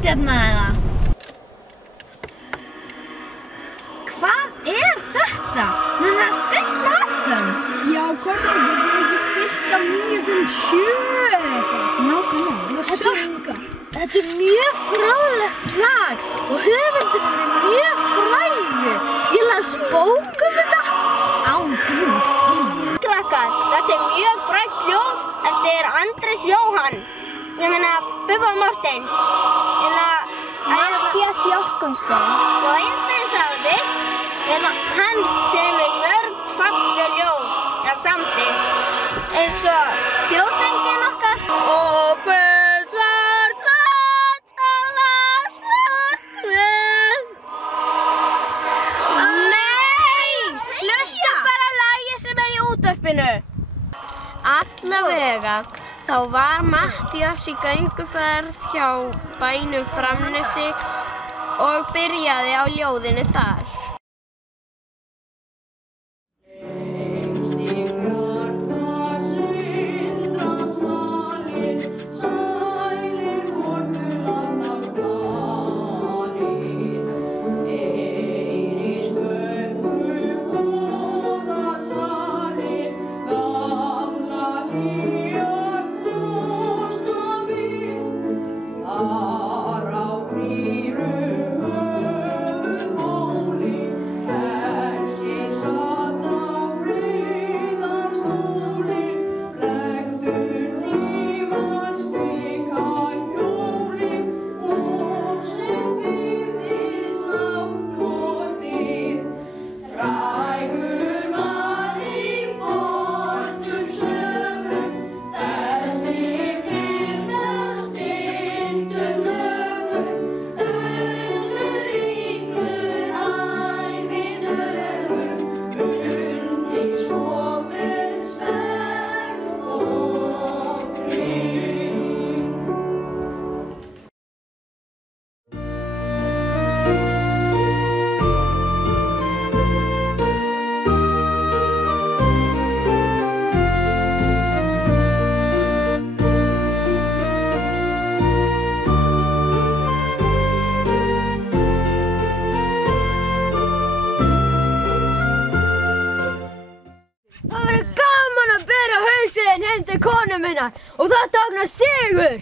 mynd hérna eða? Hvað þetta? Núna stilla af þeim. Já, Konráð, getur þið ekki stillt af 957 eða eitthvað? Nákvæmlega. Það sökka. Þetta mjög fræðilegt lag og höfundurinn mjög frægur. Ég las bók þetta. Án gríns því. Krakkar, þetta mjög frægt ljóð eftir Andrés Jóhann. Ég meina Bubba Mortens. Matthías Jochumsson. Og eins og ég sagði, hann semur mörg falleg ljóð eða samdi. Eins og þjóðsönginn okkar og Guð var Nei! Hlustum bara lagið sem í útvarpinu. Allavega, þá var Matthías í gönguferð hjá bænum Framnesi og byrjaði á ljóðinu þar. Konu minnar og það táknar sigur.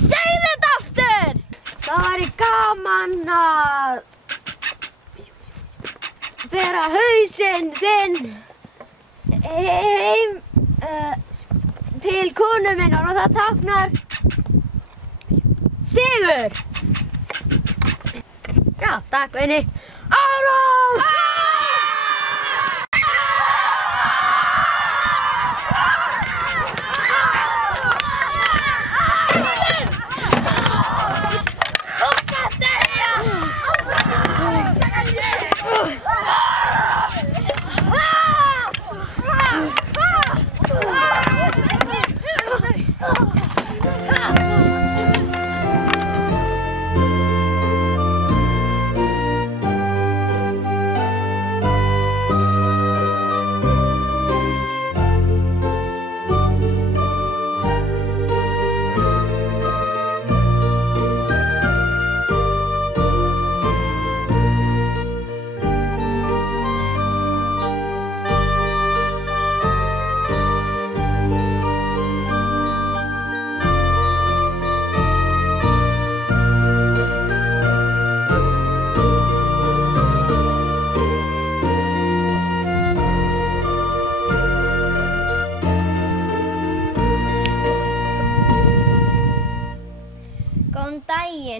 Segðu þetta aftur! Það væri gaman að bera hausinn þinn heim til konu minnar og það táknar sigur. Já, takk veini. Árós!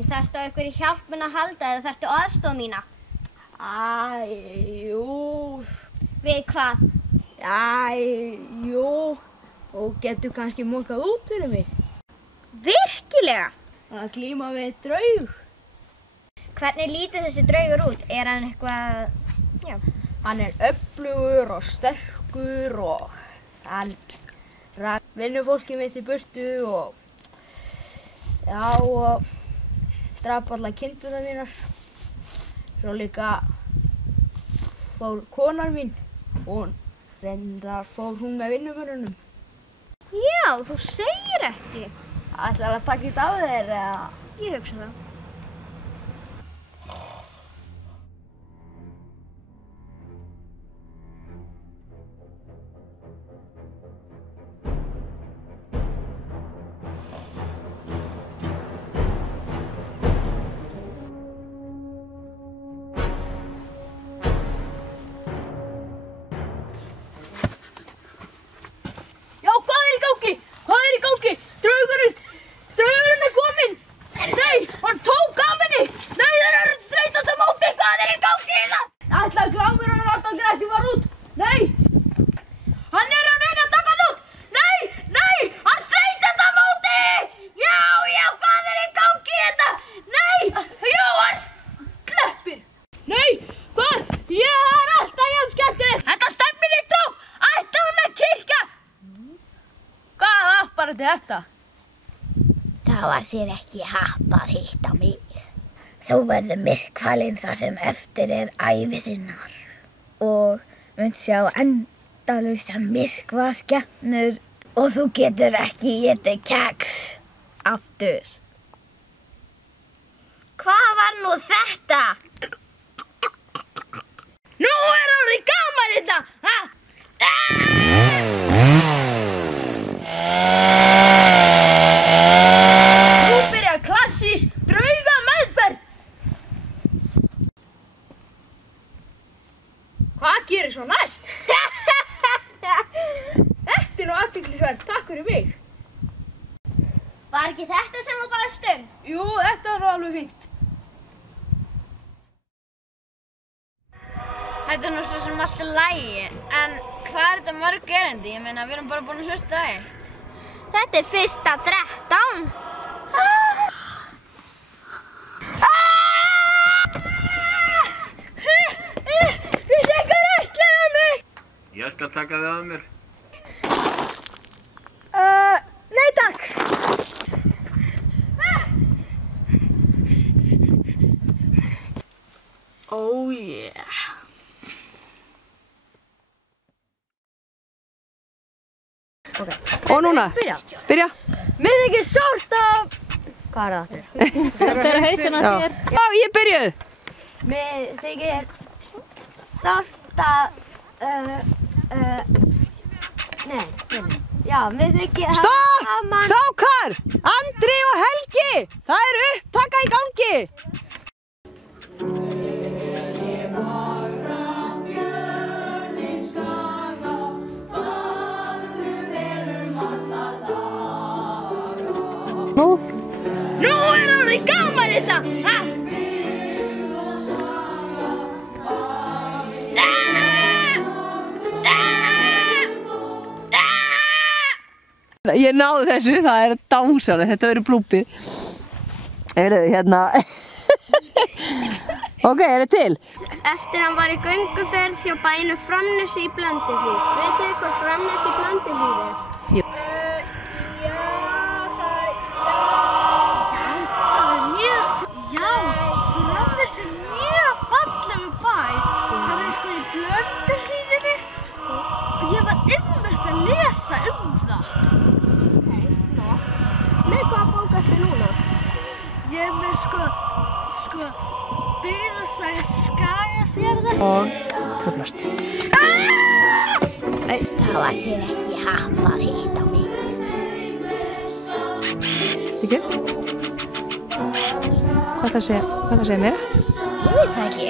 Þarftu á einhverju hjálp minna að halda eða þarftu aðstoð mína? Jú. Við hvað? Jú. Og getur kannski mokað út fyrir mig. Virkilega? Að glíma við draug. Hvernig lítur þessi draugur út? Er hann eitthvað... Já. Hann öflugur og sterkur og hann rak vinnufólkið mitt í burtu og... Já, og... drap alla kindurnar mínar. Svo líka fór konan mín og reyndar fór hún með vinnumönnunum. Já, þú segir ekki. Ætlarðu að taka þetta af þér eða? Ég hugsa það. Já, hvað er í gangi? Hvað er í gangi? Draugurinn er kominn! Nei, hann tók af henni! Nei, það er streitast á móti! Hvað er í gangi í það? Ætlaði klámurinn að láta Grettir fara út? Nei! Hann er að reyna að taka hann út! Nei, hann streitast á móti! Já, hvað er í gangi í þetta? Nei, jú, hann sleppir! Nei, hvað? Ég er alltaf jafn skemmtilegt! Þetta stefnir í dráp! Ætlaði með kirkja! Hvað appar þetta? Það var þér ekki happ að hitta mig. Þú verður myrkfælinn þar sem eftir er ævi þinnar og munt sjá endalausan myrkvaskepnur og þú getur ekki étið keks aftur. Hvað var nú þetta? Nú er það orðið gaman þetta! Ha? Nú byrjar klassísk draugameðferð. Hvað gerir svo næst? Þetta er nú athyglisvert, takk fyrir mig. Var ekki þetta sem þú baðst um? Jú, þetta var nú alveg fínt. Þetta er nú svo sem allt í lagi, en hvað er þetta mörg erindi? Ég meina, við erum bara búin að hlusta á eitt. Þetta er fyrsta 13. Við tekur ætlaði mig! Ég skal taka þig að mér. Nei takk. Oh yeah. Og núna, byrja. Mér þykir sárt að... Hvað er það aftur? Þetta er hausinn á þér. Já, ég byrjuð. Mér þykir sárt að... Nei. Já, mér þykir... Stopp! Strákar! Andri og Helgi! Það er upptaka í gangi! Nú er það orðið gaman þetta! Ha? Ég náði þessu, það er dásanlegt, þetta verður blúpið. Hérna... Ok, er þetta til? Eftir hann var í gönguferð hjá bænum Framnesi í Blönduhlíð. Vitið þið hvað Framnesi í Blönduhlíð er? Framnes er mjög fallegu bær. Hann er sko í Blönduhlíðinni og ég var einmitt að lesa það. Ok, flott. Með hvaða bók ertu núna? Ég er með sko byggðasaga Skagafjarðar. Og tröflast. Nei. Það var þér ekki happ að hitta mig. Ekki? Hvað það segja mér? Ég veit það ekki.